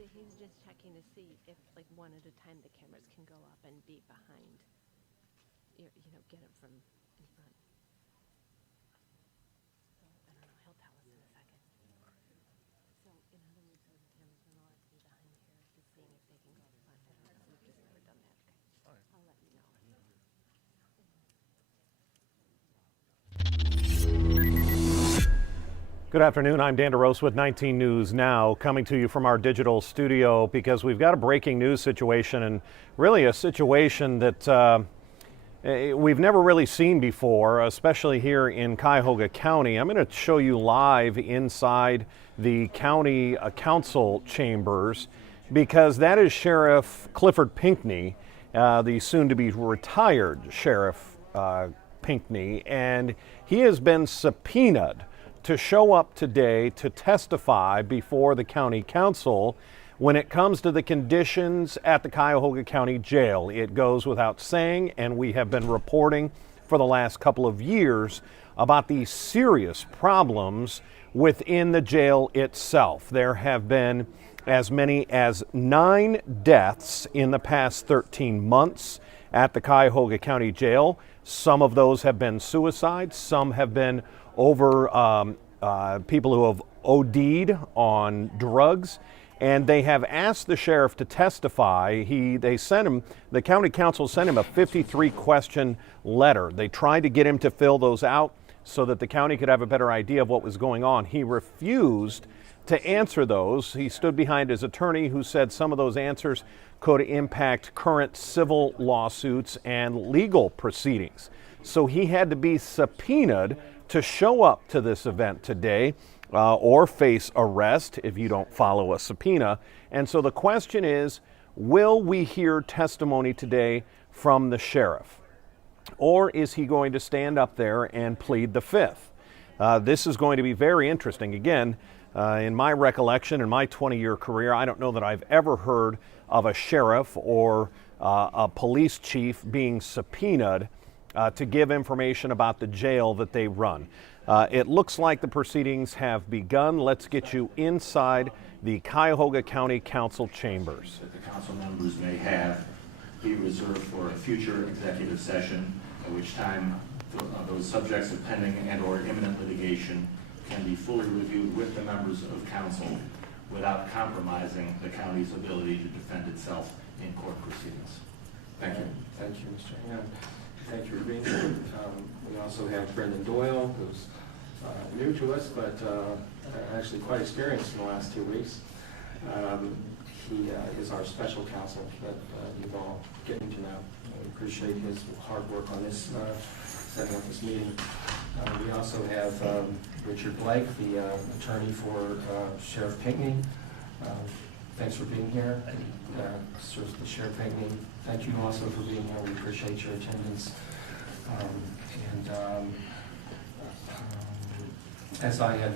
He's just checking to see if, like, one at a time, the cameras can go up and be behind, get him from in front. So, I don't know, he'll tell us in a second. So, in other words, the cameras will all be behind here. He's seeing if they can go up front. I don't know, we've just never done that. Okay. I'll let you know. Good afternoon. I'm Dan DeRose with 19 News Now, coming to you from our digital studio because we've got a breaking news situation, and really a situation that we've never really seen before, especially here in Cuyahoga County. I'm going to show you live inside the county council chambers because that is Sheriff Clifford Pinckney, the soon-to-be retired Sheriff Pinckney, and he has been subpoenaed to show up today to testify before the county council when it comes to the conditions at the Cuyahoga County Jail. It goes without saying, and we have been reporting for the last couple of years about the serious problems within the jail itself. There have been as many as 9 deaths in the past 13 months at the Cuyahoga County Jail. Some of those have been suicides, some have been over people who have OD'd on drugs, and they have asked the sheriff to testify. The county council sent him a 53-question letter. They tried to get him to fill those out so that the county could have a better idea of what was going on. He refused to answer those. He stood behind his attorney, who said some of those answers could impact current civil lawsuits and legal proceedings. So he had to be subpoenaed to show up to this event today or face arrest if you don't follow a subpoena. And so the question is, will we hear testimony today from the sheriff? Or is he going to stand up there and plead the fifth? This is going to be very interesting. Again, in my recollection, in my 20-year career, I don't know that I've ever heard of a sheriff or a police chief being subpoenaed to give information about the jail that they run. It looks like the proceedings have begun. Let's get you inside the Cuyahoga County Council chambers. That the council members may have be reserved for a future executive session, at which time those subjects of pending and or imminent litigation can be fully reviewed with the members of council without compromising the county's ability to defend itself in court proceedings. Thank you. Thank you, Mr. Hand. Thank you for being here. We also have Brendan Doyle, who's new to us, but actually quite experienced in the last 2 weeks. He is our special counsel that you've all getting to know. We appreciate his hard work on this, setting up this meeting. We also have Richard Blake, the attorney for Sheriff Pinckney. Thanks for being here. Sheriff Pinckney, thank you also for being here. We appreciate your attendance. As I had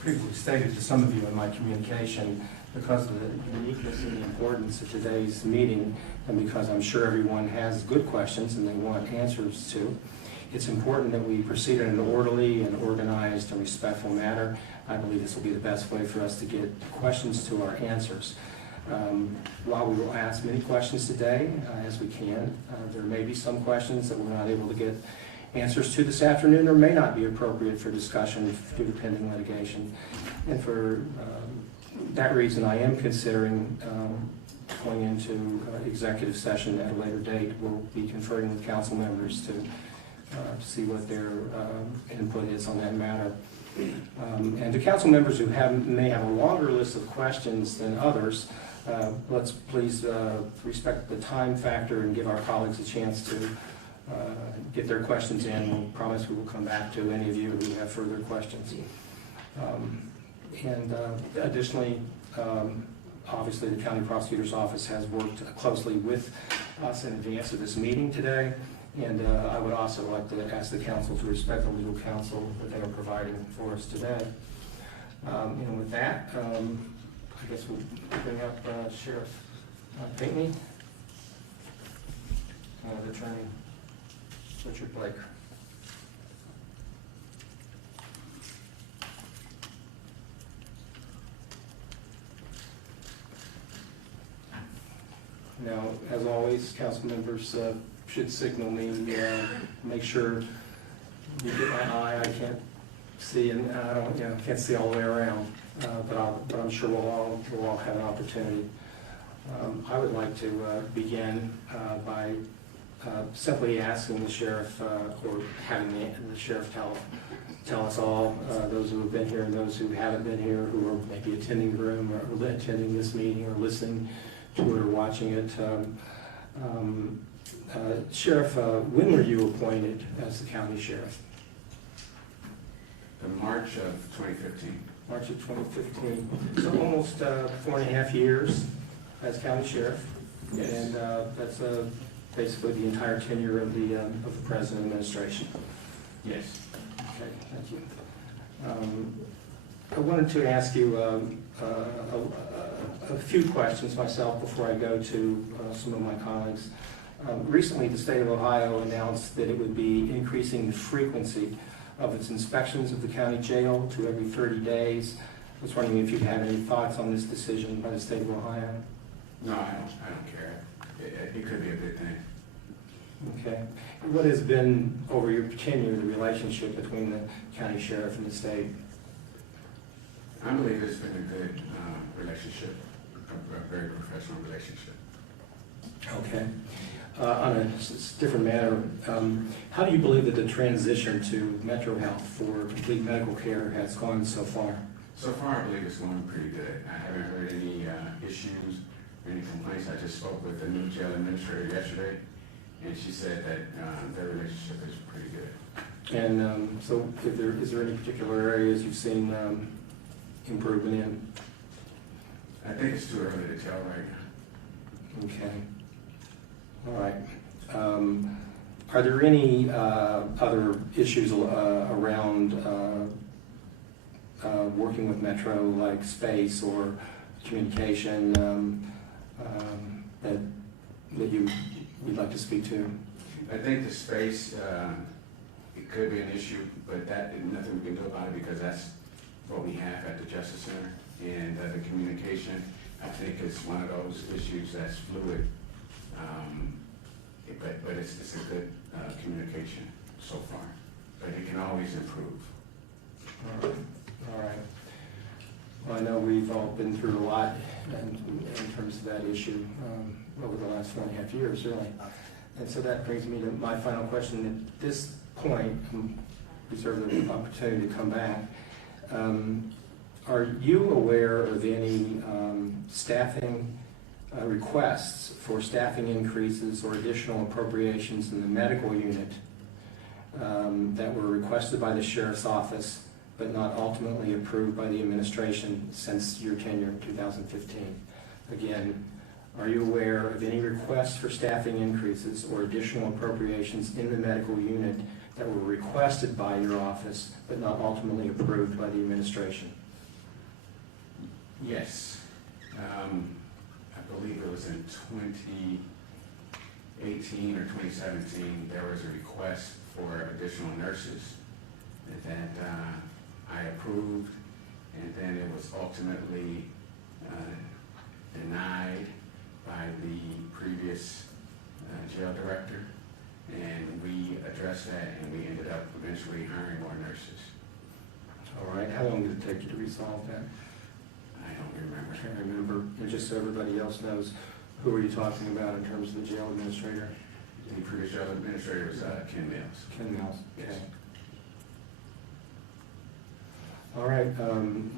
previously stated to some of you in my communication, because of the uniqueness and the importance of today's meeting, and because I'm sure everyone has good questions and they want answers to, it's important that we proceed in an orderly and organized and respectful manner. I believe this will be the best way for us to get questions to our answers. While we will ask many questions today, as we can, there may be some questions that we're not able to get answers to this afternoon or may not be appropriate for discussion due to pending litigation. And for that reason, I am considering going into executive session at a later date. We'll be conferring with council members to see what their input is on that matter. And to council members who may have a longer list of questions than others, let's please respect the time factor and give our colleagues a chance to get their questions in. We'll promise we will come back to any of you who have further questions. Additionally, obviously the County Prosecutor's Office has worked closely with us in advance of this meeting today. And I would also like to ask the council to respect the legal counsel that they are providing for us today. And with that, I guess we'll bring up Sheriff Pinckney and Attorney Richard Blake. Now, as always, council members should signal me, make sure you get my eye. I can't see, and I don't, can't see all the way around, but I'm sure we'll all have an opportunity. I would like to begin by simply asking the sheriff, or having the sheriff tell us all, those who have been here and those who haven't been here, who are maybe attending the room or attending this meeting or listening to it or watching it. Sheriff, when were you appointed as the county sheriff? In March of 2015. March of 2015. So almost 4.5 years as county sheriff. Yes. And that's basically the entire tenure of the present administration. Yes. Okay, thank you. I wanted to ask you a few questions myself before I go to some of my colleagues. Recently, the state of Ohio announced that it would be increasing the frequency of its inspections of the county jail to every 30 days. I was wondering if you'd have any thoughts on this decision by the state of Ohio. No, I don't care. It could be a good thing. Okay. What has been, over your tenure, the relationship between the county sheriff and the state? I believe it's been a good relationship, a very professional relationship. Okay. On a different matter, how do you believe that the transition to Metro Health for complete medical care has gone so far? So far, I believe it's going pretty good. I haven't heard any issues or any complaints. I just spoke with the new jail administrator yesterday, and she said that their relationship is pretty good. And so is there any particular areas you've seen improvement in? I think it's too early to tell right now. Okay. All right. Are there any other issues around working with Metro, like space or communication, that you'd like to speak to? I think the space, it could be an issue, but that nothing we can do about it because that's what we have at the Justice Center. And the communication, I think it's one of those issues that's fluid. But it's a good communication so far. But it can always improve. All right. All right. Well, I know we've all been through a lot in terms of that issue over the last 4.5 years, really. And so that brings me to my final question. At this point, reserve the opportunity to come back. Are you aware of any staffing requests for staffing increases or additional appropriations in the medical unit that were requested by the sheriff's office but not ultimately approved by the administration since your tenure in 2015? Again, are you aware of any requests for staffing increases or additional appropriations in the medical unit that were requested by your office but not ultimately approved by the administration? Yes. I believe it was in 2018 or 2017, there was a request for additional nurses that I approved, and then it was ultimately denied by the previous jail director, and we addressed that, and we ended up eventually hiring more nurses. All right. How long did it take you to resolve that? I don't remember. I can't remember. And just so everybody else knows, who are you talking about in terms of the jail administrator? The previous jail administrator was Ken Mills. Ken Mills. Okay. Yes. All right.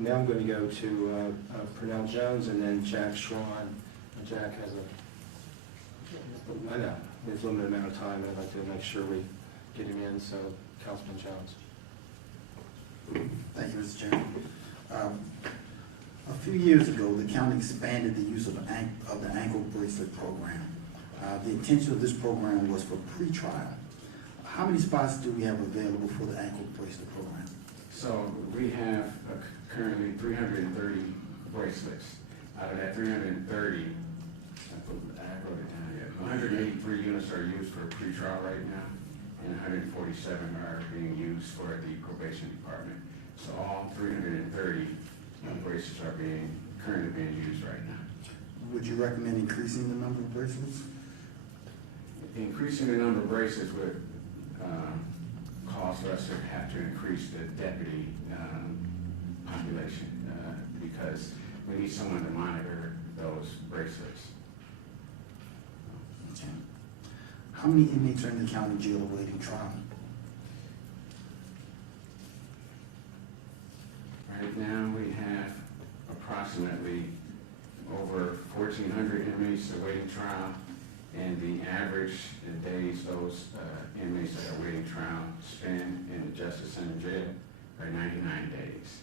Now I'm going to go to Pernell Jones and then Jack Schwan. Jack has I know, there's a limited amount of time. I'd like to make sure we get him in. So, Councilman Jones. Thank you, Mr. Chairman. A few years ago, the county expanded the use of the ankle bracelet program. The intention of this program was for pretrial. How many spots do we have available for the ankle bracelet program? So we have currently 330 bracelets. Out of that 330, I wrote it down here, 183 units are used for pretrial right now, and 147 are being used for the probation department. So all 330 bracelets are currently being used right now. Would you recommend increasing the number of bracelets? Increasing the number of bracelets would cause us to have to increase the deputy population because we need someone to monitor those bracelets. Okay. How many inmates are in the county jail awaiting trial? Right now, we have approximately over 1,400 inmates awaiting trial, and the average days those inmates that are awaiting trial spend in the Justice Center jail are 99 days.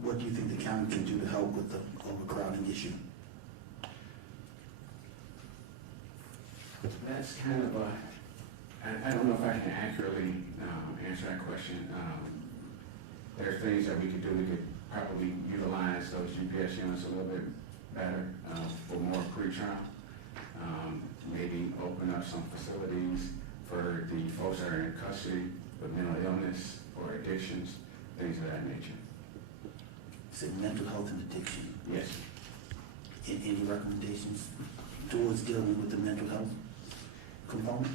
What do you think the county can do to help with the overcrowding issue? That's kind of a, I don't know if I can accurately answer that question. There are things that we could do. We could probably utilize those GPS units a little bit better for more pre-trial. Maybe open up some facilities for the folks that are in custody with mental illness or addictions, things of that nature. Say mental health and addiction. Yes. Any recommendations towards dealing with the mental health component?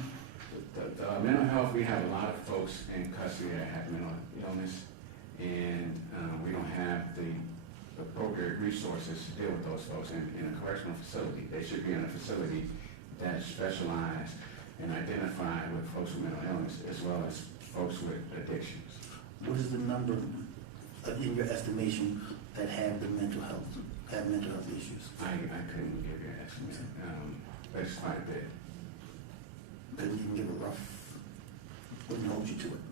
The mental health, we have a lot of folks in custody that have mental illness, and we don't have the appropriate resources to deal with those folks in a correctional facility. They should be in a facility that's specialized and identified with folks with mental illness as well as folks with addictions. What is the number, in your estimation, that have mental health issues? I couldn't give you an estimate, but it's quite a bit. Couldn't even give a rough, wouldn't hold you to it.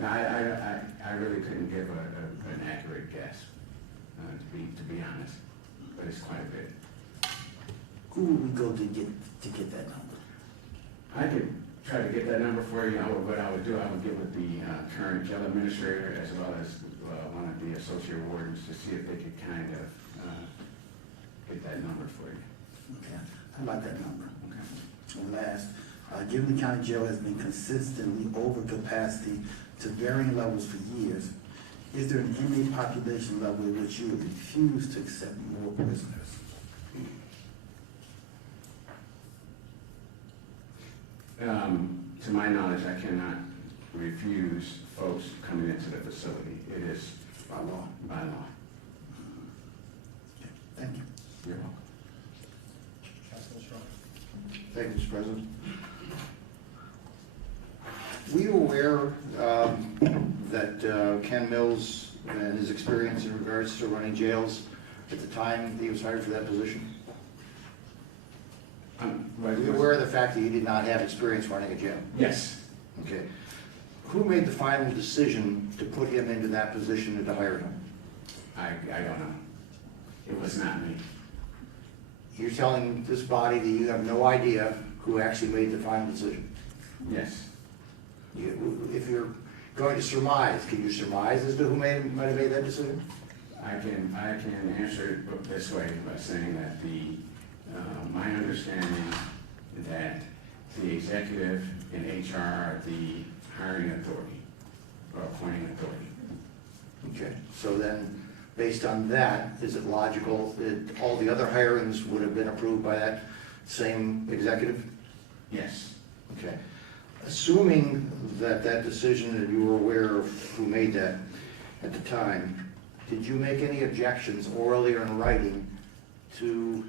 No, I really couldn't give an accurate guess, to be honest, but it's quite a bit. Who would we go to get that number? I could try to get that number for you. What I would do, I would get with the current jail administrator as well as one of the associate wardens to see if they could kind of get that number for you. Okay, I like that number. Okay. And last, given the county jail has been consistently over capacity to varying levels for years, is there an inmate population level at which you would refuse to accept more prisoners? To my knowledge, I cannot refuse folks coming into the facility. It is By law. by law. Okay, thank you. You're welcome. Thank you, Mr. President. Were you aware that Ken Mills and his experience in regards to running jails at the time he was hired for that position? Were you aware of the fact that he did not have experience running a jail? Yes. Okay. Who made the final decision to put him into that position and to hire him? I don't know. It was not me. You're telling this body that you have no idea who actually made the final decision? Yes. If you're going to surmise, can you surmise as to who might have made that decision? I can answer it this way by saying that my understanding that the executive and HR are the hiring authority or appointing authority. Okay, so then, based on that, is it logical that all the other hirings would have been approved by that same executive? Yes. Okay. Assuming that that decision, and you were aware of who made that at the time, did you make any objections orally or in writing to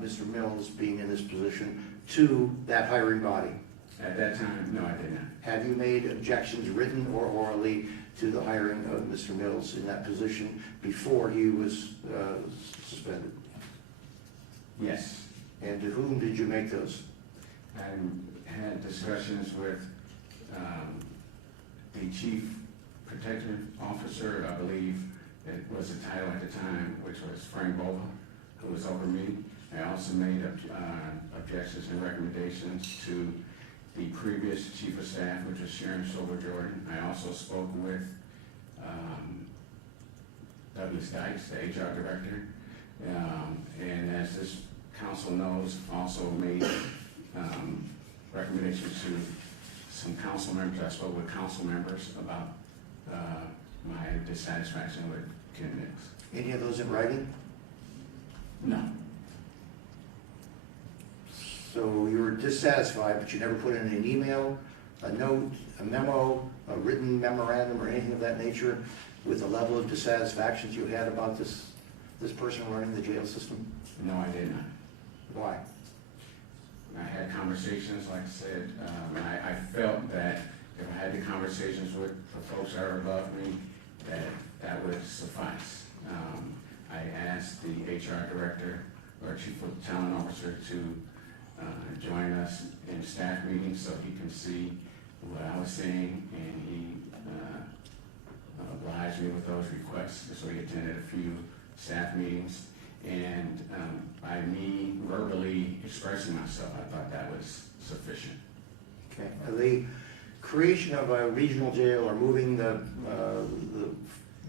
Mr. Mills being in this position to that hiring body? At that time, no, I did not. Have you made objections written or orally to the hiring of Mr. Mills in that position before he was suspended? Yes. And to whom did you make those? I had discussions with the chief protective officer, I believe it was the title at the time, which was Frank Bova, who was over me. I also made objections and recommendations to the previous chief of staff, which was Sharon Silver Jordan. I also spoke with Douglas Dykes, the HR director, and as this council knows, also made recommendations to some council members. I spoke with council members about my dissatisfaction with Ken Mills. Any of those in writing? No, So you were dissatisfied, but you never put in an email, a note, a memo, a written memorandum, or anything of that nature with the level of dissatisfaction you had about this person running the jail system? no, I did not. Why? I had conversations, like I said, and I felt that if I had the conversations with the folks that are above me, that would suffice. I asked the HR director or chief of talent officer to join us in staff meetings so he can see what I was saying, and he obliged me with those requests. So he attended a few staff meetings, and by me verbally expressing myself, I thought that was sufficient. Okay. The creation of a regional jail or moving the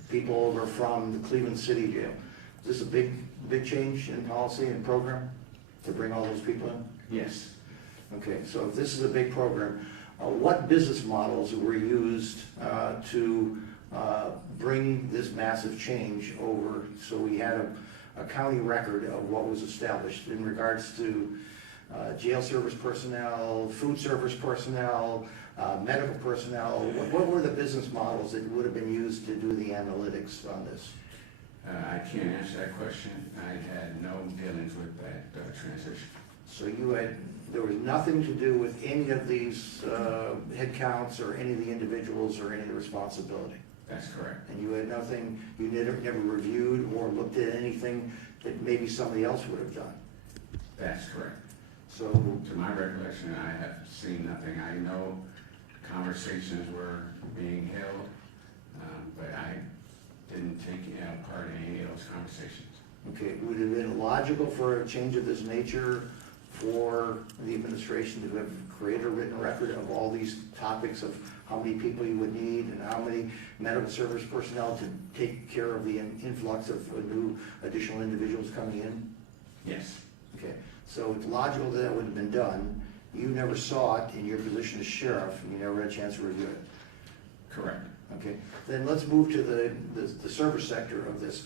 people over from the Cleveland City Jail, is this a big change in policy and program to bring all those people in? Yes. Okay, so if this is a big program, what business models were used to bring this massive change over so we had a county record of what was established in regards to jail service personnel, food service personnel, medical personnel? What were the business models that would have been used to do the analytics on this? I can't answer that question. I had no dealings with that transition. So there was nothing to do with any of these head counts or any of the individuals or any of the responsibility? That's correct. And you had nothing, you never reviewed or looked at anything that maybe somebody else would have done? That's correct. So, To my recollection, I have seen nothing. I know conversations were being held, but I didn't take part in any of those conversations. okay, would it have been logical for a change of this nature for the administration to have created a written record of all these topics of how many people you would need and how many medical service personnel to take care of the influx of new additional individuals coming in? Yes. Okay, so it's logical that that would have been done. You never saw it in your position as sheriff, and you never had a chance to review it. Correct. Okay, then let's move to the service sector of this.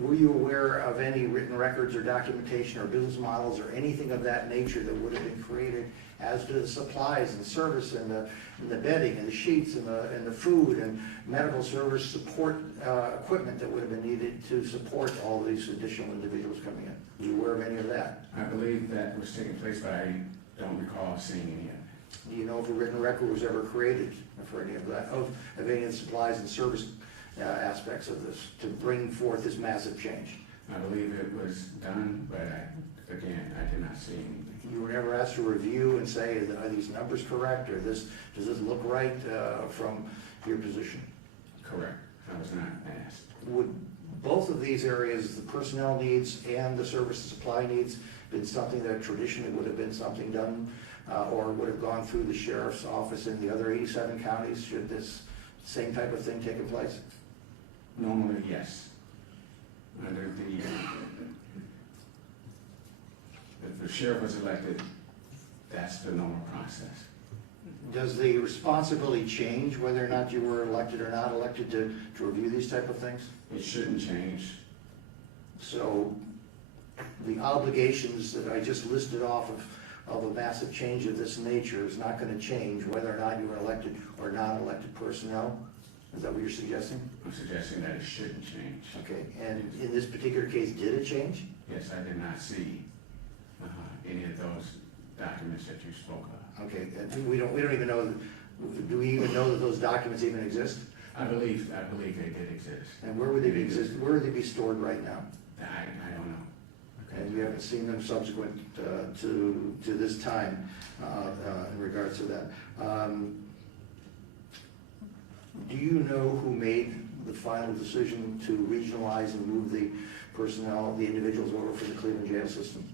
Were you aware of any written records or documentation or business models or anything of that nature that would have been created as to the supplies and service and the bedding and the sheets and the food and medical service support equipment that would have been needed to support all these additional individuals coming in? Were you aware of any of that? I believe that was taking place, but I don't recall seeing any of it. Do you know if a written record was ever created for any of that, of any of the supplies and service aspects of this to bring forth this massive change? I believe it was done, but again, I did not see anything. You were never asked to review and say, are these numbers correct, or does this look right from your position? Correct. I was not asked. Would both of these areas, the personnel needs and the service and supply needs, been something that traditionally would have been something done or would have gone through the sheriff's office in the other 87 counties should this same type of thing taken place? Normally, yes. Under if the sheriff was elected, that's the normal process. Does the responsibility change whether or not you were elected or not elected to review these type of things? It shouldn't change. So the obligations that I just listed off of a massive change of this nature is not going to change whether or not you were elected or non-elected personnel? Is that what you're suggesting? I'm suggesting that it shouldn't change. Okay, and in this particular case, did it change? Yes, I did not see any of those documents that you spoke of. Okay, and we don't even know, do we even know that those documents even exist? I believe they did exist. And where would they be where would they be stored right now? I don't know. And you haven't seen them subsequent to this time in regards to that. Do you know who made the final decision to regionalize and move the personnel, the individuals over for the Cleveland jail system?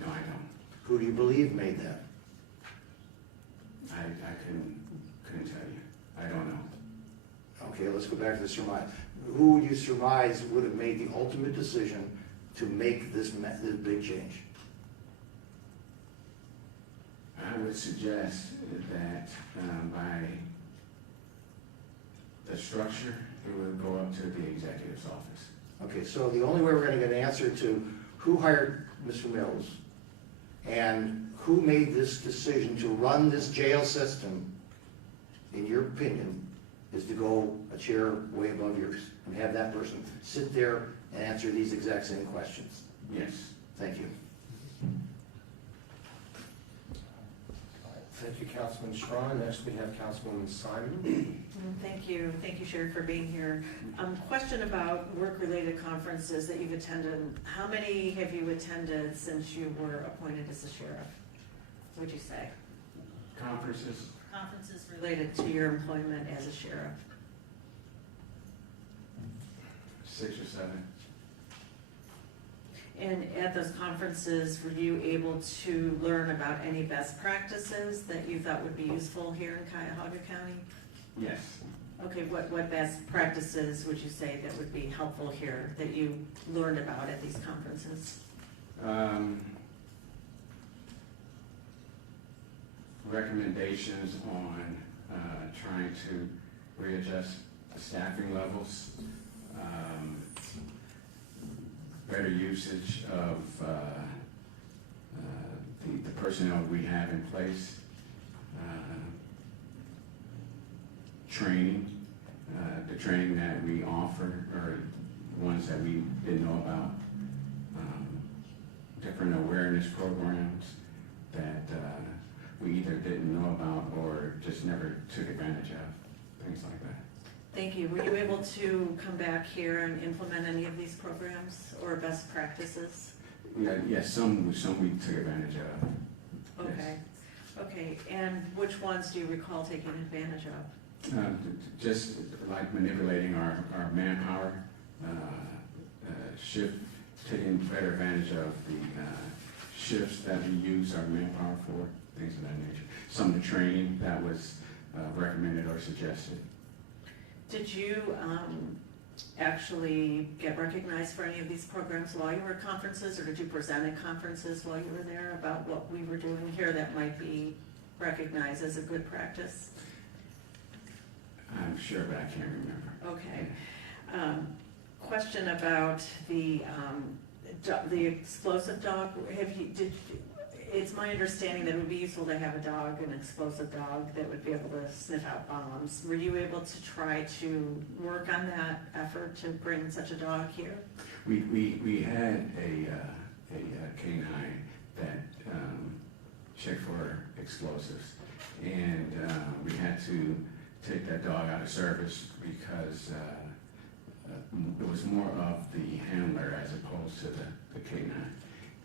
No, I don't. Who do you believe made that? I couldn't tell you. I don't know. Okay, let's go back to the surmise. Who would you surmise would have made the ultimate decision to make this big change? I would suggest that by the structure, it would go up to the executive's office. Okay, so the only way we're gonna get an answer to who hired Mr. Mills and who made this decision to run this jail system, in your opinion, is to go a chair way above yours and have that person sit there and answer these exact same questions. Yes. Thank you. Thank you, Councilman Strawn. Next, we have Councilwoman Simon. Thank you, Sherry, for being here. Question about work-related conferences that you've attended. How many have you attended since you were appointed as the sheriff, would you say? Conferences? Conferences related to your employment as a sheriff. 6 or 7. And at those conferences, were you able to learn about any best practices that you thought would be useful here in Cuyahoga County? Yes. Okay, what best practices would you say that would be helpful here that you learned about at these conferences? Recommendations on trying to readjust the staffing levels, better usage of the personnel we have in place, training, the training that we offer, or ones that we didn't know about, different awareness programs that we either didn't know about or just never took advantage of, things like that. Thank you. Were you able to come back here and implement any of these programs or best practices? Yes, some we took advantage of. Okay. Okay, and which ones do you recall taking advantage of? Just like manipulating our manpower, shift, taking better advantage of the shifts that we use our manpower for, things of that nature. Some of the training that was recommended or suggested. Did you actually get recognized for any of these programs while you were at conferences, or did you present at conferences while you were there about what we were doing here that might be recognized as a good practice? I'm sure, but I can't remember. Okay. Question about the explosive dog. It's my understanding that it would be useful to have a dog, an explosive dog, that would be able to sniff out bombs. Were you able to try to work on that effort to bring such a dog here? We had a canine that checked for explosives, and we had to take that dog out of service because it was more of the handler as opposed to the canine.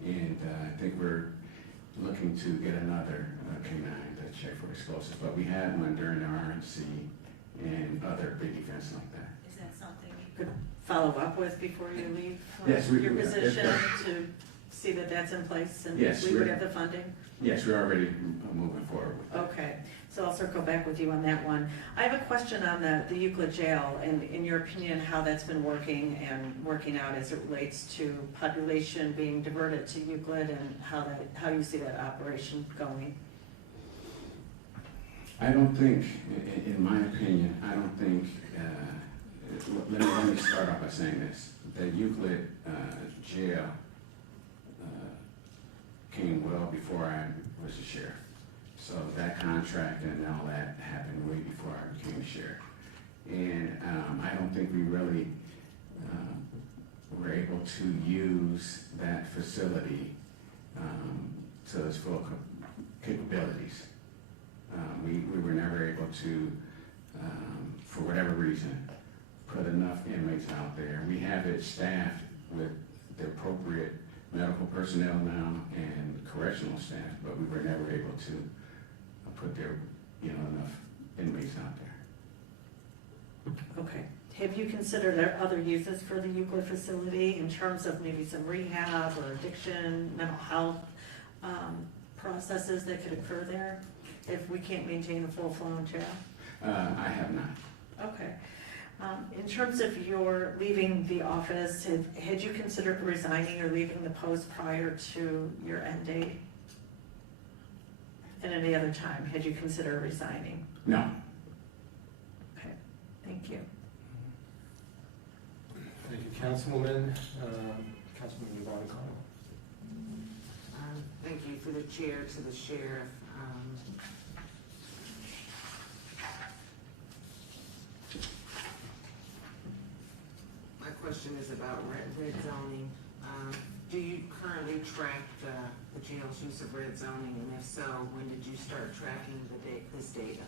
And I think we're looking to get another canine to check for explosives, but we had one during the RNC and other big events like that. Is that something you could follow up with before you leave Yes, your position to see that that's in place and Yes, we would have the funding? Yes, we're already moving forward with that. Okay, so I'll circle back with you on that one. I have a question on the Euclid jail, and in your opinion, how that's been working out as it relates to population being diverted to Euclid, and how you see that operation going. I don't think, in my opinion, I don't think, let me start off by saying this. The Euclid jail came well before I was a sheriff. So that contract and all that happened way before I became a sheriff. And I don't think we really were able to use that facility to its full capabilities. We were never able to, for whatever reason, put enough inmates out there. We have it staffed with the appropriate medical personnel now and correctional staff, but we were never able to put there, enough inmates out there. Okay. Have you considered other uses for the Euclid facility in terms of maybe some rehab or addiction, mental health processes that could occur there if we can't maintain a full-blown jail? I have not. Okay. In terms of your leaving the office, had you considered resigning or leaving the post prior to your end date? And any other time, had you considered resigning? No. Okay, thank you. Thank you, Councilwoman. Councilman Yvonne Connell. Thank you for the chair to the sheriff. My question is about red zoning. Do you currently track the jail's use of red zoning, and if so, when did you start tracking this data?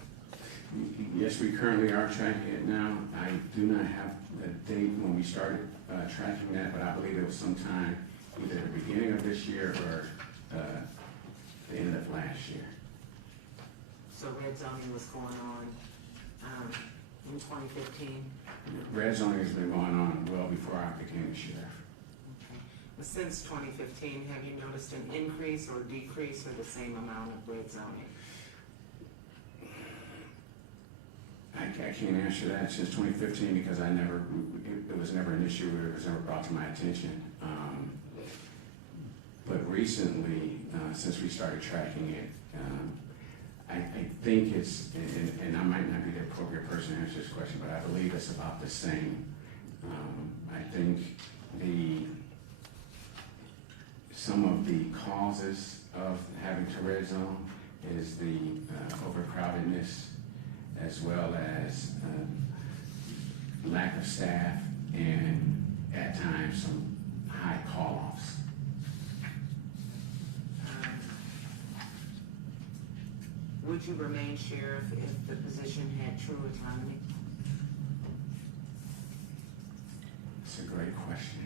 Yes, we currently are tracking it now. I do not have the date when we started tracking that, but I believe it was sometime either the beginning of this year or the end of last year. So red zoning was going on in 2015? Red zoning has been going on well before I became the sheriff. Okay. But since 2015, have you noticed an increase or decrease or the same amount of red zoning? I can't answer that since 2015 because it was never an issue, it was never brought to my attention. But recently, since we started tracking it, I think it's, and I might not be the appropriate person to answer this question, but I believe it's about the same. I think some of the causes of having to red zone is the overcrowdedness, as well as lack of staff and at times some high call-offs. Would you remain sheriff if the position had true autonomy? It's a great question.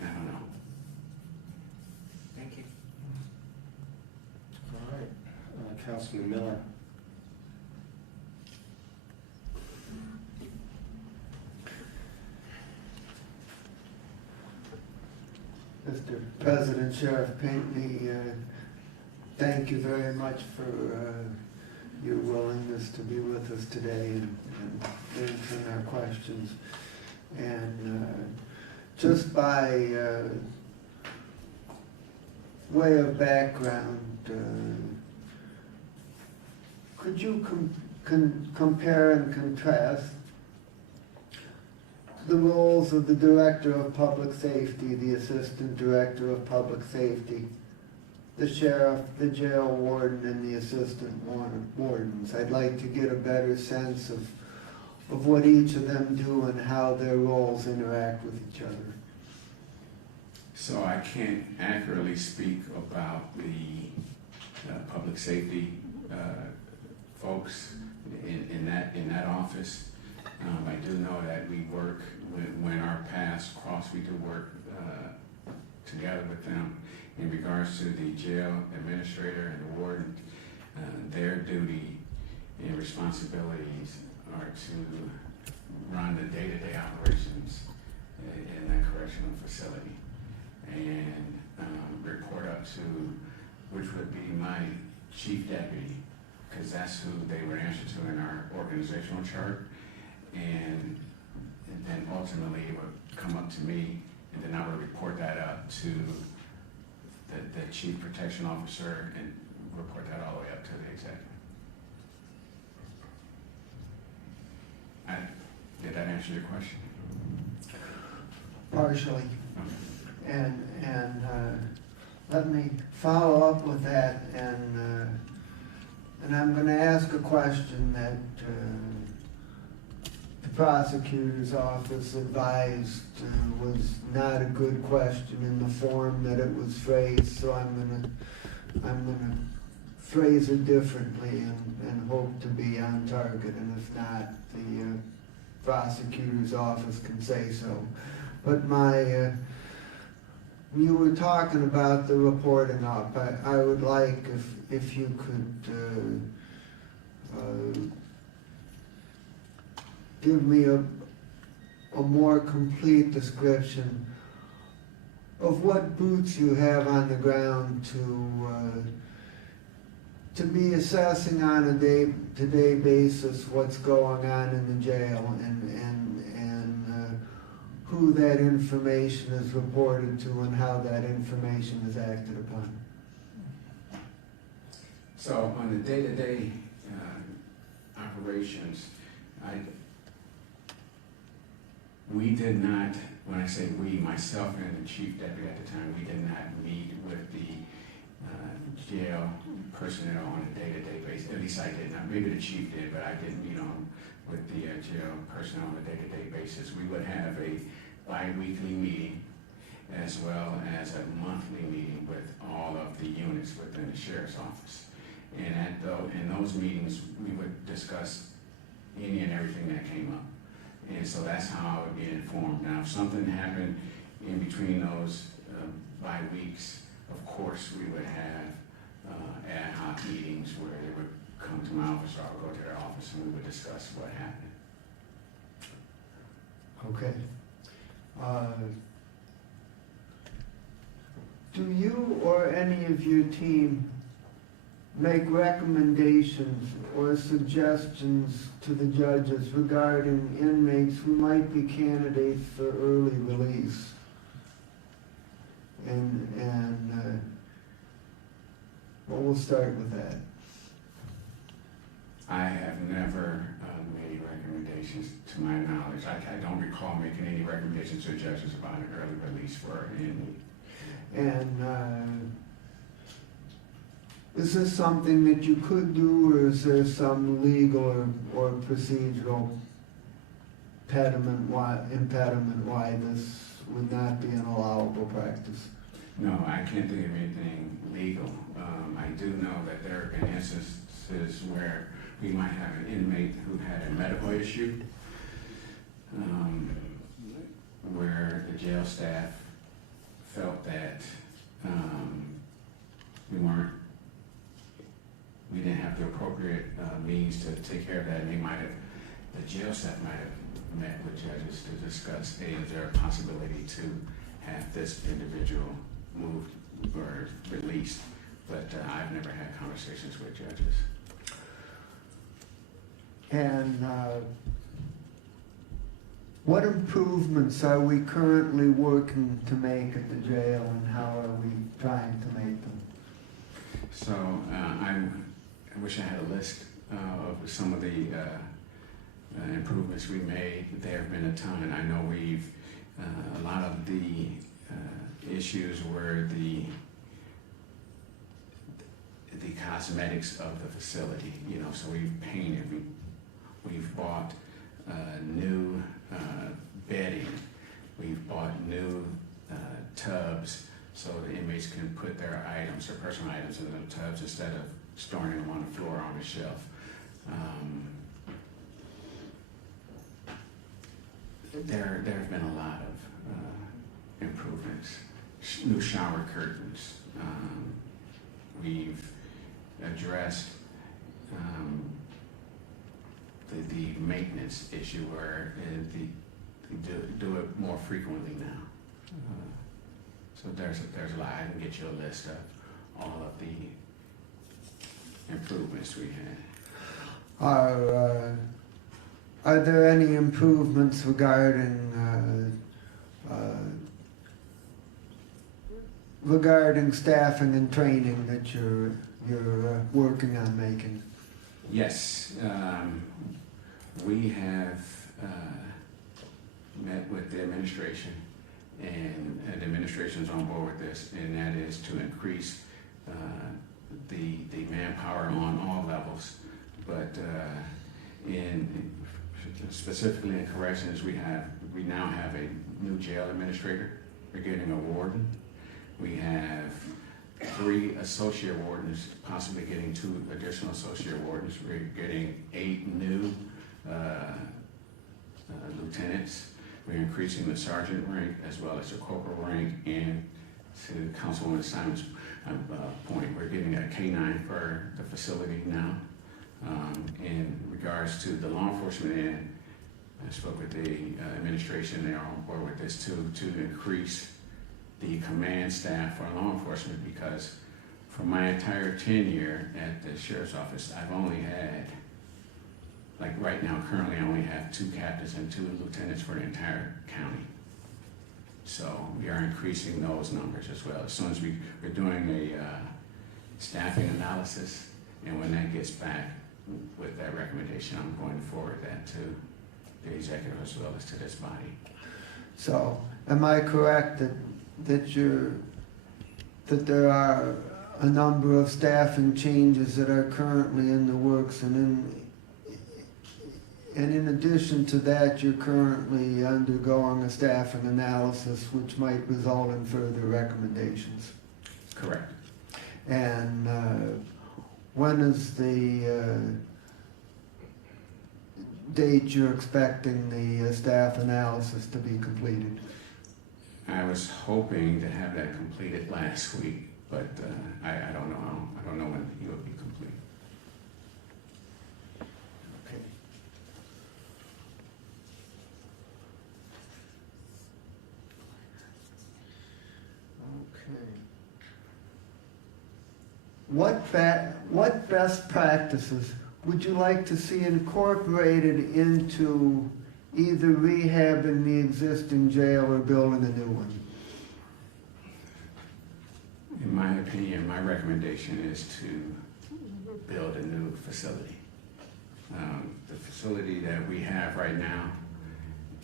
I don't know. Thank you. All right. Councilman Miller. Mr. President, Sheriff Pinckney, thank you very much for your willingness to be with us today and answering our questions. And just by way of background, could you compare and contrast the roles of the Director of Public Safety, the Assistant Director of Public Safety, the Sheriff, the Jail Warden, and the Assistant Wardens? I'd like to get a better sense of what each of them do and how their roles interact with each other. So I can't accurately speak about the public safety folks in that office. I do know that we work, when our paths cross, we do work together with them in regards to the jail administrator and the warden. Their duty and responsibilities are to run the day-to-day operations in that correctional facility and report up to, which would be my chief deputy, because that's who they would answer to in our organizational chart. And then ultimately it would come up to me, and then I would report that up to the chief protection officer and report that all the way up to the executive. Did that answer your question? Partially. Okay. And let me follow up with that, and I'm going to ask a question that the prosecutor's office advised was not a good question in the form that it was phrased, so I'm gonna phrase it differently and hope to be on target, and if not, the prosecutor's office can say so. But you were talking about the reporting up. I would like if you could give me a more complete description of what boots you have on the ground to be assessing on a day-to-day basis what's going on in the jail and who that information is reported to and how that information is acted upon. So on the day-to-day operations, we did not, when I say we, myself and the chief deputy at the time, we did not meet with the jail personnel on a day-to-day basis. At least I did not. Maybe the chief did, but I didn't meet with the jail personnel on a day-to-day basis. We would have a bi-weekly meeting as well as a monthly meeting with all of the units within the sheriff's office. And in those meetings, we would discuss any and everything that came up. And so that's how I would get informed. Now, if something happened in between those bi-weeks, of course, we would have ad hoc meetings where they would come to my office or I would go to their office and we would discuss what happened. Okay. Do you or any of your team make recommendations or suggestions to the judges regarding inmates who might be candidates for early release? Well, we'll start with that. I have never made recommendations to my knowledge. I don't recall making any recommendations to judges about an early release for an inmate. And is this something that you could do, or is there some legal or procedural impediment why this would not be an allowable practice? No, I can't think of anything legal. I do know that there have been instances where we might have an inmate who had a medical issue, where the jail staff felt that we didn't have the appropriate means to take care of that, and the jail staff might have met with judges to discuss, hey, is there a possibility to have this individual moved or released? But I've never had conversations with judges. And what improvements are we currently working to make at the jail, and how are we trying to make them? So I wish I had a list of some of the improvements we made. There have been a ton. I know a lot of the issues were the cosmetics of the facility. So we've painted, we've bought new bedding, we've bought new tubs so the inmates can put their personal items in the tubs instead of storing them on the floor on the shelf. There have been a lot of improvements. New shower curtains. We've addressed the maintenance issue where they do it more frequently now. So there's a lot. I can get you a list of all of the improvements we had. Are there any improvements regarding staffing and training that you're working on making? Yes, we have met with the administration, and the administration is on board with this, and that is to increase the manpower on all levels. But specifically in corrections, we now have a new jail administrator. We're getting a warden. We have 3 associate wardens, possibly getting 2 additional associate wardens. We're getting 8 new lieutenants. We're increasing the sergeant rank as well as the corporal rank, and to Councilwoman Simon's point, we're getting a K-9 for the facility now. In regards to the law enforcement end, I spoke with the administration. They're on board with this too, to increase the command staff for law enforcement, because for my entire tenure at the sheriff's office, I've only had, like right now, currently I only have 2 captains and 2 lieutenants for the entire county. So we are increasing those numbers as well. As soon as we're doing a staffing analysis And when that gets back with that recommendation, I'm going to forward that to the executive as well as to this body. So, am I correct that there are a number of staffing changes that are currently in the works, and in addition to that, you're currently undergoing a staffing analysis which might result in further recommendations? Correct. And when is the date you're expecting the staff analysis to be completed? I was hoping to have that completed last week, but I don't know. I don't know when it will be complete. Okay. Okay. What best practices would you like to see incorporated into either rehabbing the existing jail or building a new one? In my opinion, my recommendation is to build a new facility. The facility that we have right now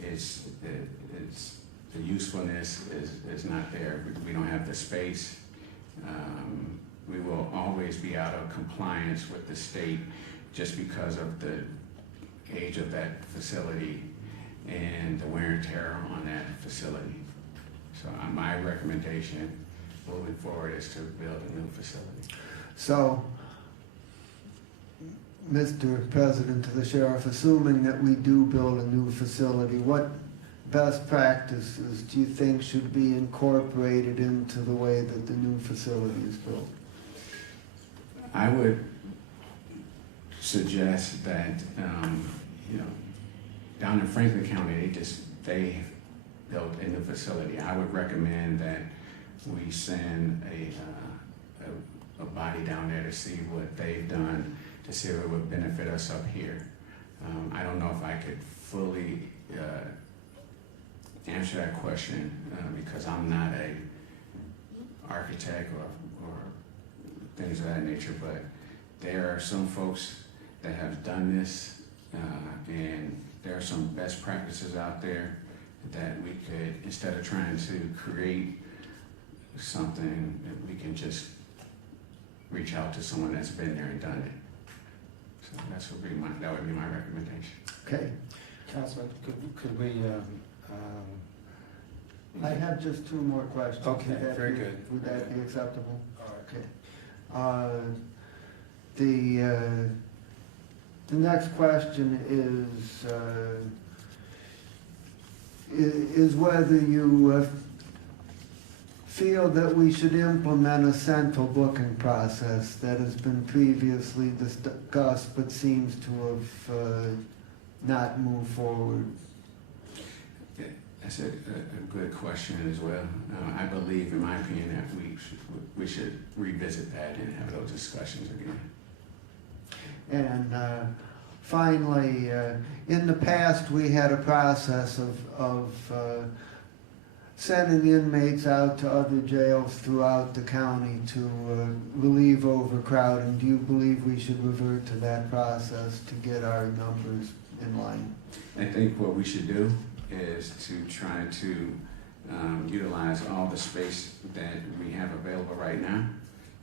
is the usefulness is not there. We don't have the space. We will always be out of compliance with the state just because of the age of that facility and the wear and tear on that facility. So my recommendation moving forward is to build a new facility. So, Mr. President to the Sheriff, assuming that we do build a new facility, what best practices do you think should be incorporated into the way that the new facility is built? I would suggest that, down in Franklin County, they built a new facility. I would recommend that we send a body down there to see what they've done, to see if it would benefit us up here. I don't know if I could fully answer that question because I'm not a architect or things of that nature, but there are some folks that have done this, and there are some best practices out there that we could, instead of trying to create something, that we can just reach out to someone that's been there and done it. So that would be my recommendation. Okay. Councilman, could we, I have just two more questions. Okay, Would that very be- good. Would that be acceptable? all right. Okay. The next question is whether you feel that we should implement a central booking process that has been previously discussed but seems to have not moved forward. That's a good question as well. I believe, in my opinion, that we should revisit that and have those discussions again. And finally, in the past, we had a process of sending inmates out to other jails throughout the county to relieve overcrowding. Do you believe we should revert to that process to get our numbers in line? I think what we should do is to try to utilize all the space that we have available right now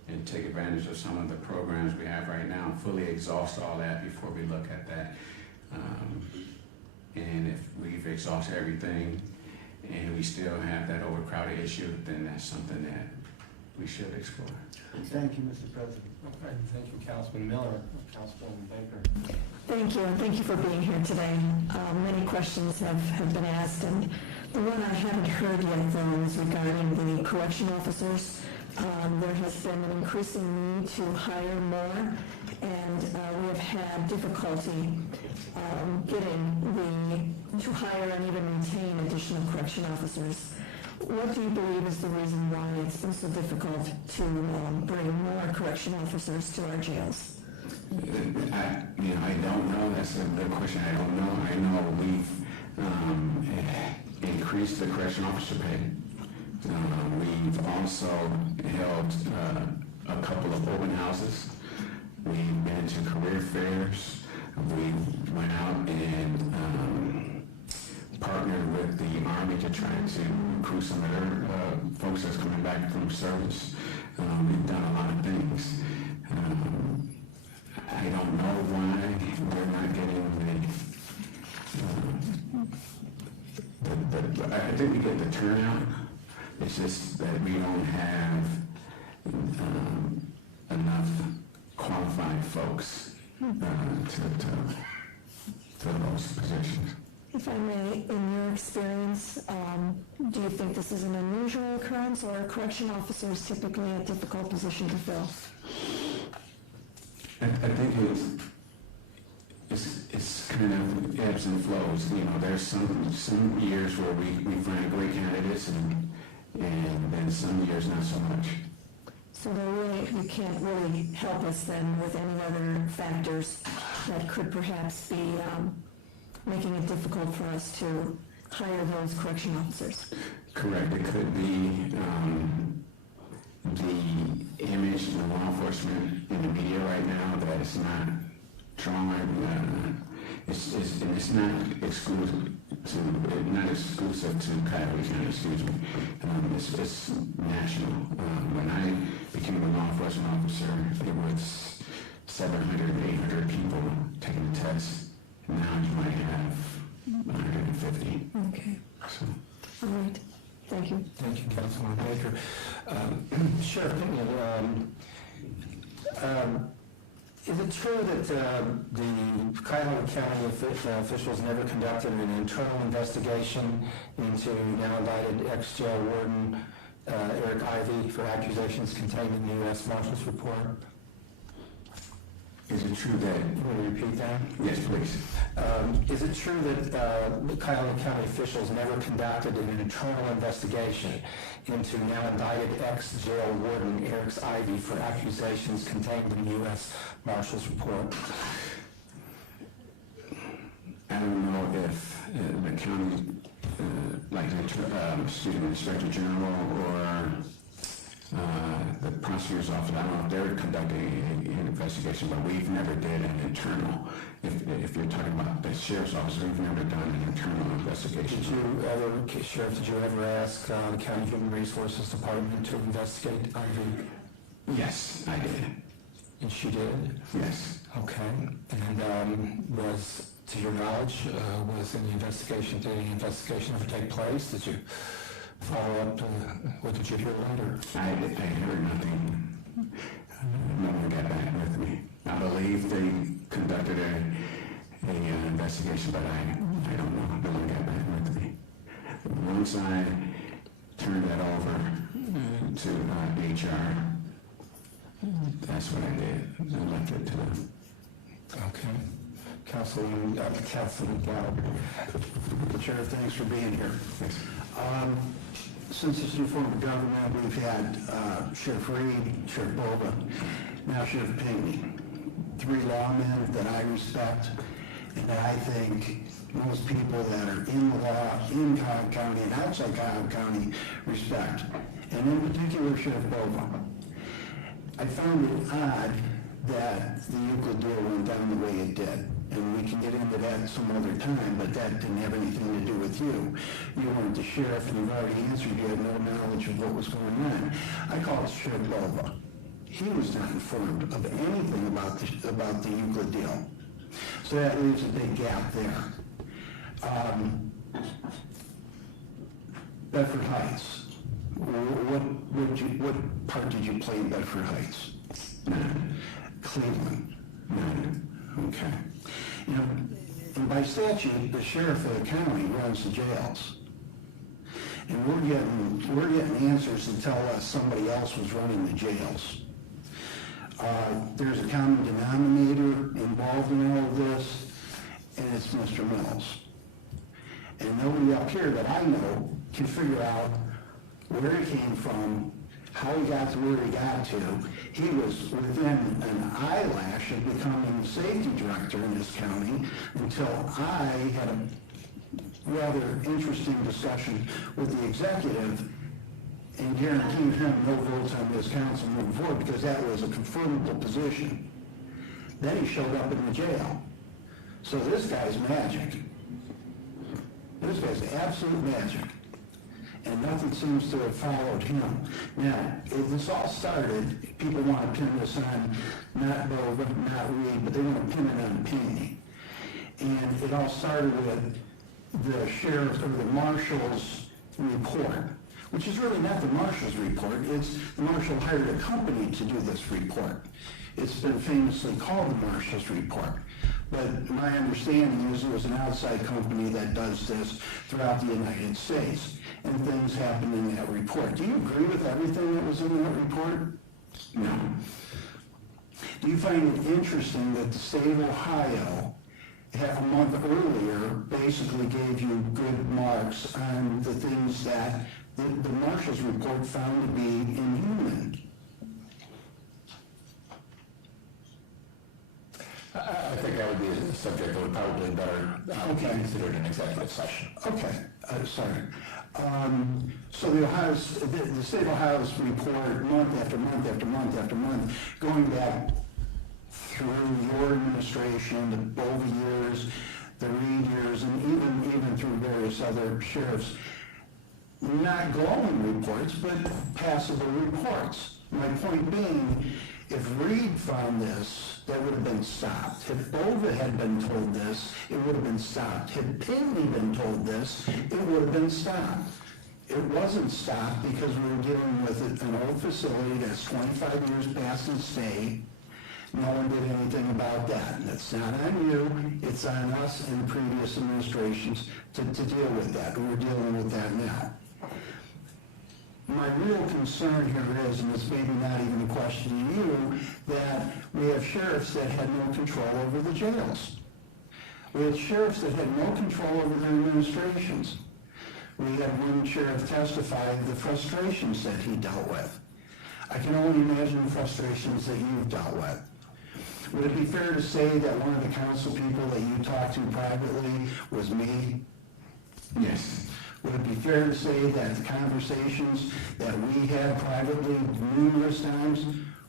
and take advantage of some of the programs we have right now, fully exhaust all that before we look at that. And if we've exhausted everything and we still have that overcrowded issue, then that's something that we should explore. Thank you, Mr. President. Okay, thank you, Councilman Miller. Councilman Baker. Thank you, and thank you for being here today. Many questions have been asked, and the one I haven't heard yet, though, is regarding the correction officers. There has been an increasing need to hire more, and we have had difficulty to hire and even maintain additional correction officers. What do you believe is the reason why it's been so difficult to bring more correction officers to our jails? I don't know. That's a good question. I don't know. I know we've increased the correction officer pay. We've also held a couple of open houses We've been to career fairs. We went out and partnered with the Army to try to recruit some of their folks that's coming back from service. We've done a lot of things. I don't know why we're not getting I think we get the turnout. It's just that we don't have enough qualified folks to fill those positions. If I may, in your experience, do you think this is an unusual occurrence, or are correction officers typically a difficult position to fill? I think it's kind of ebbs and flows. You know, there's some years where we find great candidates, and then some years not so much. So you can't really help us then with any other factors that could perhaps be making it difficult for us to hire those correction officers. Correct. It could be the image of the law enforcement in the media right now that it's not drawn. It's not exclusive to Cuyahoga County. Excuse me. It's national. When I became a law enforcement officer, it was 700, 800 people taking the test. Now you might have 150. Okay. So. All right. Thank you. Thank you, Councilman Baker. Sheriff Pinckney, is it true that the Cuyahoga County officials never conducted an internal investigation into now indicted ex-jail warden Eric Ivey for accusations contained in the U.S. Marshal's report? Is it true that... Will you repeat that? Yes, please. Is it true that the Cuyahoga County officials never conducted an internal investigation into now indicted ex-jail warden Eric Ivey for accusations contained in the U.S. Marshal's report? I don't know if the county, like the Inspector General or the prosecutor's office, I don't know if they're conducting an investigation, but we've never did an internal. If you're talking about the sheriff's office, we've never done an internal investigation. Sheriff, did you ever ask the County Human Resources Department to investigate Ivey? Yes, I did. And she did? Yes. Okay. And was, to your knowledge, did any investigation ever take place? Did you follow up? What did you hear later? I heard nothing. No one got back with me. I believe they conducted an investigation, but I don't know. No one got back with me. Once I turned that over to HR, that's what I did. I left it to them. Okay. Councilman Gallup. Sheriff, thanks for being here. Yes. Since this new form of government, we've had Sheriff Reed, Sheriff Bova, now Sheriff Pinckney, three lawmen that I respect and that I think most people that are in the law in Cuyahoga County and outside Cuyahoga County respect, and in particular Sheriff Bova. I found it odd that the Euclid deal went down the way it did. And we can get into that some other time, but that didn't have anything to do with you. You weren't the sheriff, and you've already answered. You had no knowledge of what was going on. I called Sheriff Bova. He was not informed of anything about the Euclid deal. So that leaves a big gap there. Bedford Heights. What part did you play in Bedford Heights? None. Cleveland. None. Okay. You know, and by statute, the sheriff of the county runs the jails. And we're getting answers that tell us somebody else was running the jails. There's a common denominator involved in all of this, and it's Mr. Mills. And nobody up here that I know can figure out where he came from, how he got to where he got to. He was within an eyelash of becoming the safety director in this county until I had a rather interesting discussion with the executive and guaranteed him no votes on this council moving forward because that was a confirmable position. Then he showed up in the jail. So this guy's magic. This guy's absolute magic. And nothing seems to have followed him. Now, if this all started, people want to pin this on not Bova, not Reed, but they want to pin it on Pinckney. And it all started with the sheriff or the marshal's report, which is really not the marshal's report. It's the marshal hired a company to do this report. It's been famously called the marshal's report. But my understanding is it was an outside company that does this throughout the United States. And things happened in that report. Do you agree with everything that was in that report? No. Do you find it interesting that the state of Ohio, half a month earlier, basically gave you good marks on the things that the marshal's report found to be inhuman? I think that would be a subject that would probably better be considered an executive session. Okay, sorry. So the state of Ohio's report, month after month after month after month, going back through your administration, the Bova years, the Reed years, and even through various other sheriffs, not glowing reports, but passable reports. My point being, if Reed found this, that would have been stopped. If Bova had been told this, it would have been stopped. Had Pinckney been told this, it would have been stopped. It wasn't stopped because we were dealing with an old facility that's 25 years past its stay. No one did anything about that. And it's not on you, it's on us and previous administrations to deal with that. We're dealing with that now. My real concern here is, and it's maybe not even a question to you, that we have sheriffs that had no control over the jails. We had sheriffs that had no control over their administrations. We had one sheriff testify the frustrations that he dealt with. I can only imagine the frustrations that you've dealt with. Would it be fair to say that one of the council people that you talked to privately was me? Yes. Would it be fair to say that the conversations that we had privately numerous times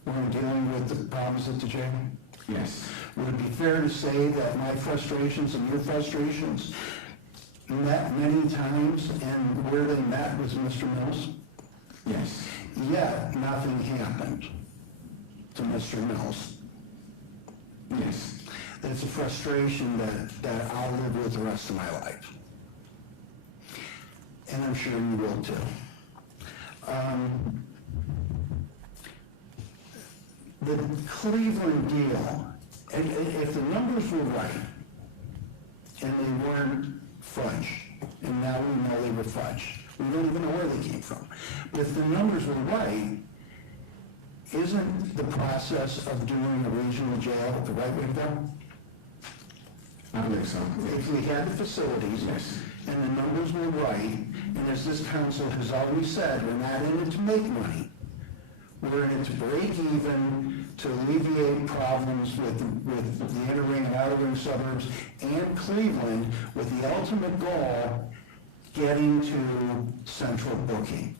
were dealing with the problems at the jail? Yes. Would it be fair to say that my frustrations and your frustrations met many times, and where they met was Mr. Mills? Yes. Yet nothing happened to Mr. Mills. Yes. That's a frustration that I'll live with the rest of my life. And I'm sure you will too. The Cleveland deal, if the numbers were right, and they weren't fudged, and now we know they were fudged. We don't even know where they came from. But if the numbers were right, isn't the process of doing a regional jail the right way to go? I believe so. If we had the facilities, Yes. and the numbers were right, and as this council has always said, we're not in it to make money. We're in it to break even, to alleviate problems with the inner ring and outer ring suburbs and Cleveland, with the ultimate goal, getting to central booking.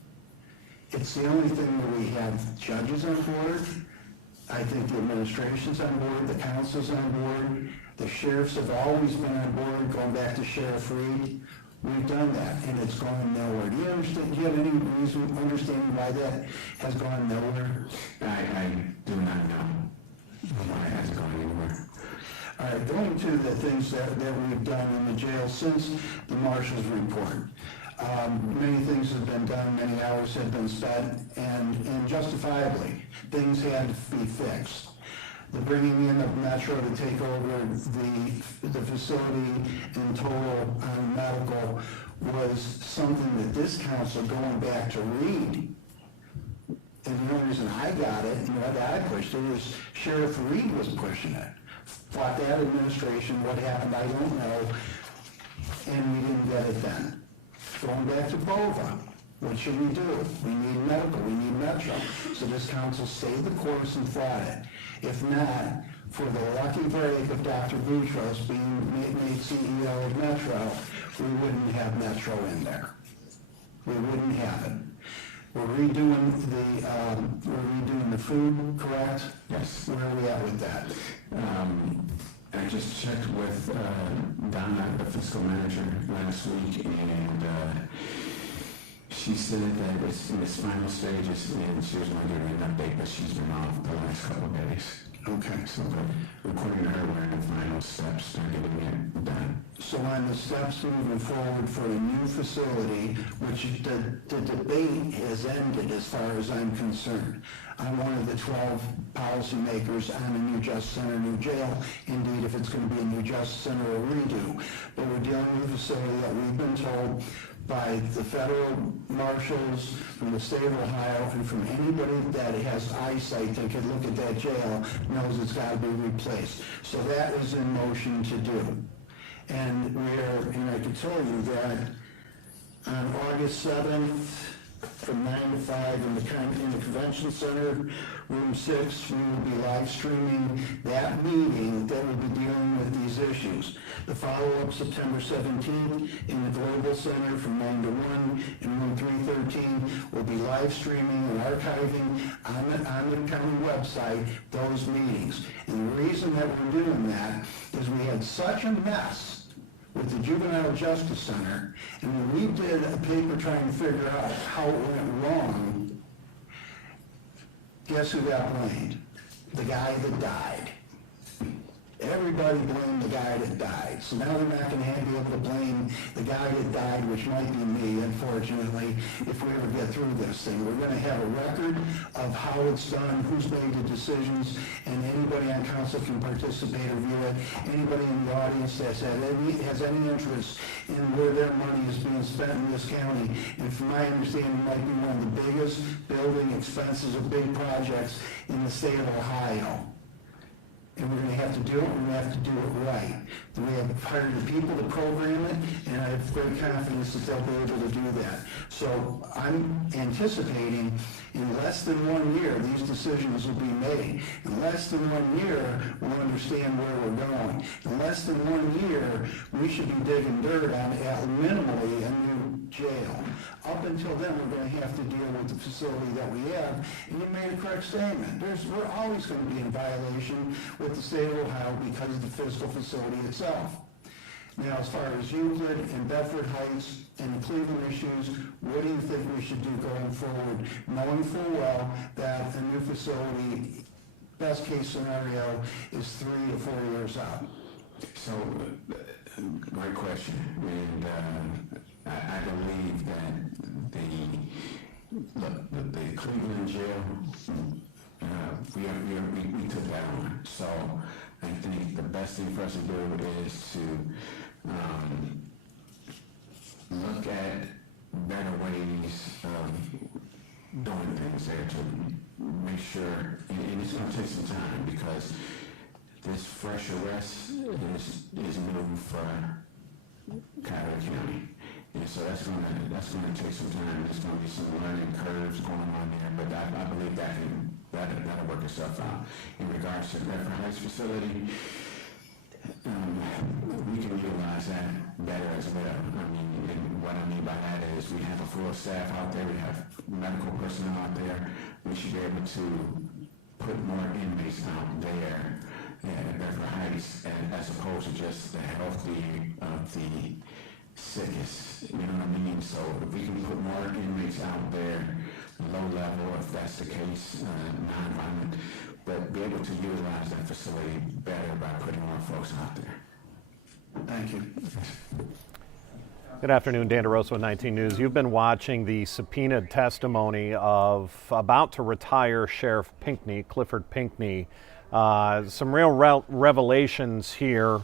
It's the only thing where we have judges on board. I think the administration's on board, the council's on board, the sheriffs have always been on board, going back to Sheriff Reed. We've done that, and it's gone nowhere. Do you understand? Do you have any reason, understanding why that has gone nowhere? I do not know why it hasn't gone anywhere. All right, going to the things that we've done in the jail since the marshal's report. Many things have been done, many hours have been spent, and justifiably, things had to be fixed. The bringing in of Metro to take over the facility in total on medical was something that this council, going back to Reed, and the only reason I got it and what I pushed it is Sheriff Reed was pushing it. Fought that administration, what happened, I don't know, and we didn't get it then. Going back to Bova, what should we do? We need medical, we need Metro. So this council stayed the course and fought it. If not, for the lucky break of Dr. Boutros being made CEO of Metro, we wouldn't have Metro in there. We wouldn't have it. We're redoing the food, correct? Yes. Where are we at with that? I just checked with Donna, the fiscal manager, last week, and she said that it's in its final stages, and she was going to give me an update, but she's been off the last couple of days. Okay. So, according to her, we're in the final steps to getting it done. So on the steps moving forward for a new facility, which the debate has ended as far as I'm concerned. I'm one of the 12 policymakers on a new justice center, new jail. Indeed, if it's going to be a new justice center or redo. But we're dealing with a facility that we've been told by the federal marshals, from the state of Ohio, and from anybody that has eyesight that could look at that jail knows it's got to be replaced. So that is in motion to do. And I can tell you that on August 7th, from 9 to 5 in the convention center, room 6, we will be live streaming that meeting that will be dealing with these issues. The follow-up September 17th in the Global Center from 9 to 1 in room 313 will be live streaming and archiving on the county website those meetings. And the reason that we're doing that is we had such a mess with the Juvenile Justice Center, and when we did a paper trying to figure out how it went wrong, guess who got blamed? The guy that died. Everybody blamed the guy that died. So now they're not going to be able to blame the guy that died, which might be me, unfortunately, if we ever get through this thing. We're going to have a record of how it's done, who's made the decisions, and anybody on council can participate or view it. Anybody in the audience that has any interest in where their money is being spent in this county, and from my understanding, it might be one of the biggest building expenses of big projects in the state of Ohio. And we're going to have to do it, we're going to have to do it right. We have hired the people to program it, and I have great confidence that they'll be able to do that. So I'm anticipating in less than 1 year, these decisions will be made. In less than 1 year, we'll understand where we're going. In less than 1 year, we should be digging dirt on at minimally a new jail. Up until then, we're going to have to deal with the facility that we have. And you made a correct statement. We're always going to be in violation with the state of Ohio because of the physical facility itself. Now, as far as Euclid and Bedford Heights and the Cleveland issues, what do you think we should do going forward, knowing full well that a new facility, best case scenario, is 3 to 4 years out? So, great question. And I believe that the Cleveland jail, we took that on. So I think the best thing for us to do is to look at better ways of doing things there to make sure, and it's going to take some time because this fresh arrest is new for Cuyahoga County. And so that's going to take some time. There's going to be some learning curves going on there, but I believe that'll work itself out. In regards to the Bedford Heights facility, we can utilize that better as well. I mean, and what I mean by that is we have a full staff out there, we have medical personnel out there. We should be able to put more inmates out there at Bedford Heights as opposed to just the healthy of the sickest, you know what I mean? So if we can put more inmates out there, low level, if that's the case, non-violent, but be able to utilize that facility better by putting more folks out there. Thank you. Good afternoon, Dan DeRosa with 19 News. You've been watching the subpoenaed testimony of about to retire Sheriff Pinckney, Clifford Pinckney. Some real revelations here.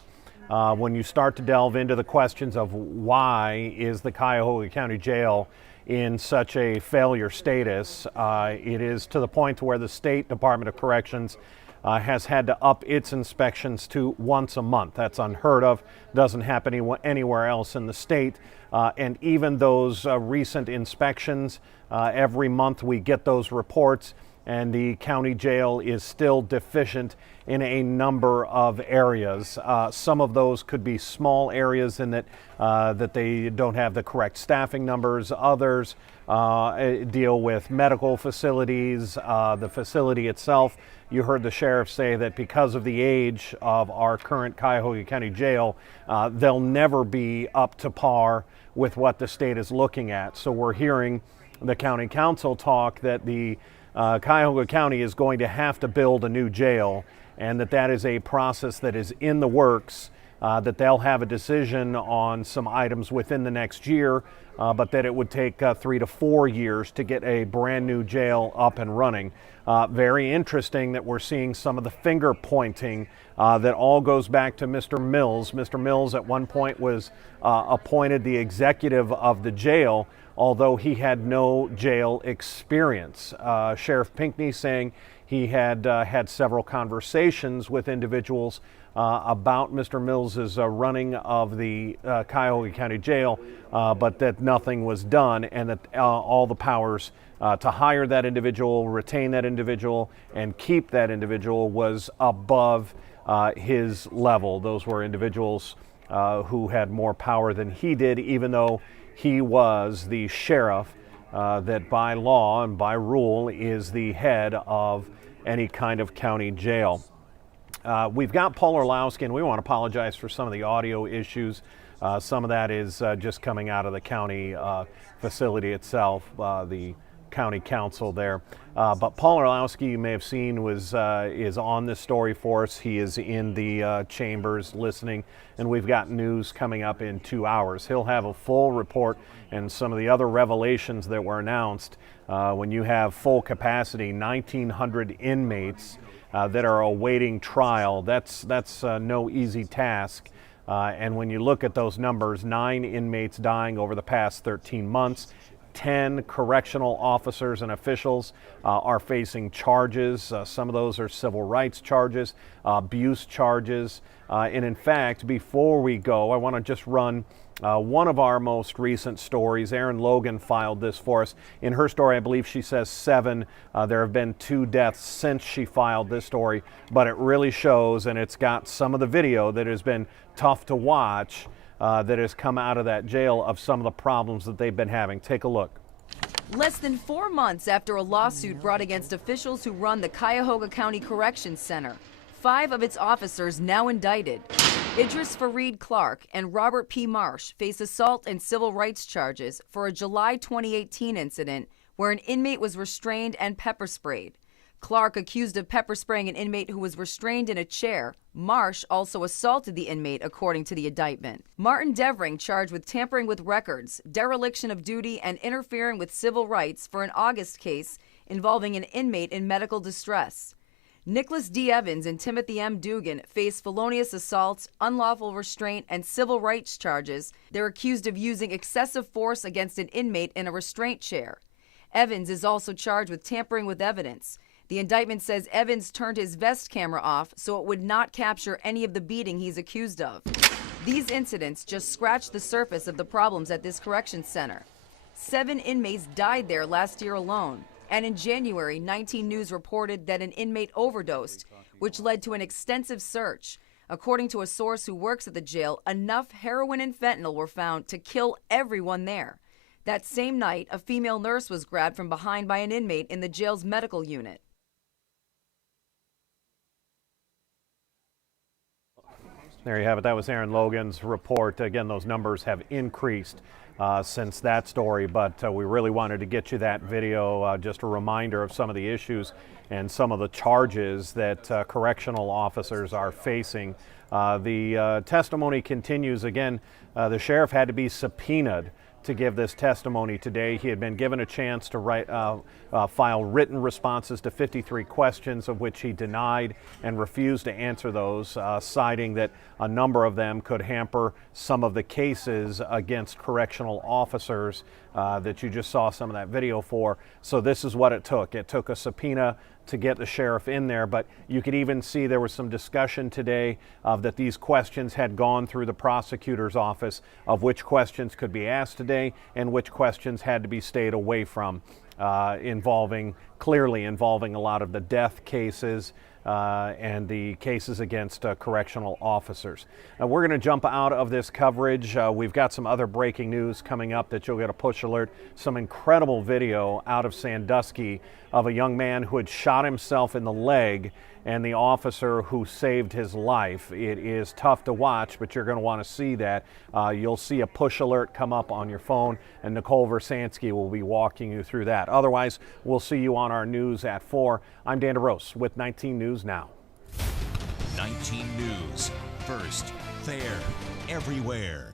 When you start to delve into the questions of why is the Cuyahoga County Jail in such a failure status, it is to the point where the State Department of Corrections has had to up its inspections to once a month. That's unheard of, doesn't happen anywhere else in the state. And even those recent inspections, every month we get those reports, and the county jail is still deficient in a number of areas. Some of those could be small areas in that they don't have the correct staffing numbers. Others deal with medical facilities, the facility itself. You heard the sheriff say that because of the age of our current Cuyahoga County Jail, they'll never be up to par with what the state is looking at. So we're hearing the county council talk that the Cuyahoga County is going to have to build a new jail, and that is a process that is in the works, that they'll have a decision on some items within the next year, but that it would take 3 to 4 years to get a brand new jail up and running. Very interesting that we're seeing some of the finger pointing that all goes back to Mr. Mills. Mr. Mills at one point was appointed the executive of the jail, although he had no jail experience. Sheriff Pinckney saying he had had several conversations with individuals about Mr. Mills's running of the Cuyahoga County Jail, but that nothing was done, and that all the powers to hire that individual, retain that individual, and keep that individual was above his level. Those were individuals who had more power than he did, even though he was the sheriff that by law and by rule is the head of any kind of county jail. We've got Paul Orlowski, and we want to apologize for some of the audio issues. Some of that is just coming out of the county facility itself, the county council there. But Paul Orlowski, you may have seen, is on this story for us. He is in the chambers listening, and we've got news coming up in 2 hours. He'll have a full report and some of the other revelations that were announced. When you have full capacity, 1,900 inmates that are awaiting trial, that's no easy task. And when you look at those numbers, 9 inmates dying over the past 13 months, 10 correctional officers and officials are facing charges. Some of those are civil rights charges, abuse charges. And in fact, before we go, I want to just run one of our most recent stories. Erin Logan filed this for us. In her story, I believe she says 7. There have been 2 deaths since she filed this story, but it really shows, and it's got some of the video that has been tough to watch that has come out of that jail of some of the problems that they've been having. Take a look. Less than 4 months after a lawsuit brought against officials who run the Cuyahoga County Corrections Center, 5 of its officers now indicted. Idris Fareed Clark and Robert P. Marsh face assault and civil rights charges for a July 2018 incident where an inmate was restrained and pepper sprayed. Clark accused of pepper spraying an inmate who was restrained in a chair. Marsh also assaulted the inmate, according to the indictment. Martin Devering charged with tampering with records, dereliction of duty, and interfering with civil rights for an August case involving an inmate in medical distress. Nicholas D. Evans and Timothy M. Dugan face felonious assault, unlawful restraint, and civil rights charges. They're accused of using excessive force against an inmate in a restraint chair. Evans is also charged with tampering with evidence. The indictment says Evans turned his vest camera off so it would not capture any of the beating he's accused of. These incidents just scratched the surface of the problems at this corrections center. 7 inmates died there last year alone. And in January, 19 News reported that an inmate overdosed, which led to an extensive search. According to a source who works at the jail, enough heroin and fentanyl were found to kill everyone there. That same night, a female nurse was grabbed from behind by an inmate in the jail's medical unit. There you have it. That was Erin Logan's report. Again, those numbers have increased since that story, but we really wanted to get you that video, just a reminder of some of the issues and some of the charges that correctional officers are facing. The testimony continues. Again, the sheriff had to be subpoenaed to give this testimony today. He had been given a chance to file written responses to 53 questions, of which he denied and refused to answer those, citing that a number of them could hamper some of the cases against correctional officers that you just saw some of that video for. So this is what it took. It took a subpoena to get the sheriff in there, but you could even see there was some discussion today that these questions had gone through the prosecutor's office of which questions could be asked today and which questions had to be stayed away from, clearly involving a lot of the death cases and the cases against correctional officers. We're going to jump out of this coverage. We've got some other breaking news coming up that you'll get a push alert. Some incredible video out of Sandusky of a young man who had shot himself in the leg and the officer who saved his life. It is tough to watch, but you're going to want to see that. You'll see a push alert come up on your phone, and Nicole Versansky will be walking you through that. Otherwise, we'll see you on our news at 4. I'm Dan DeRose with 19 News Now. 19 News. First, fair, everywhere.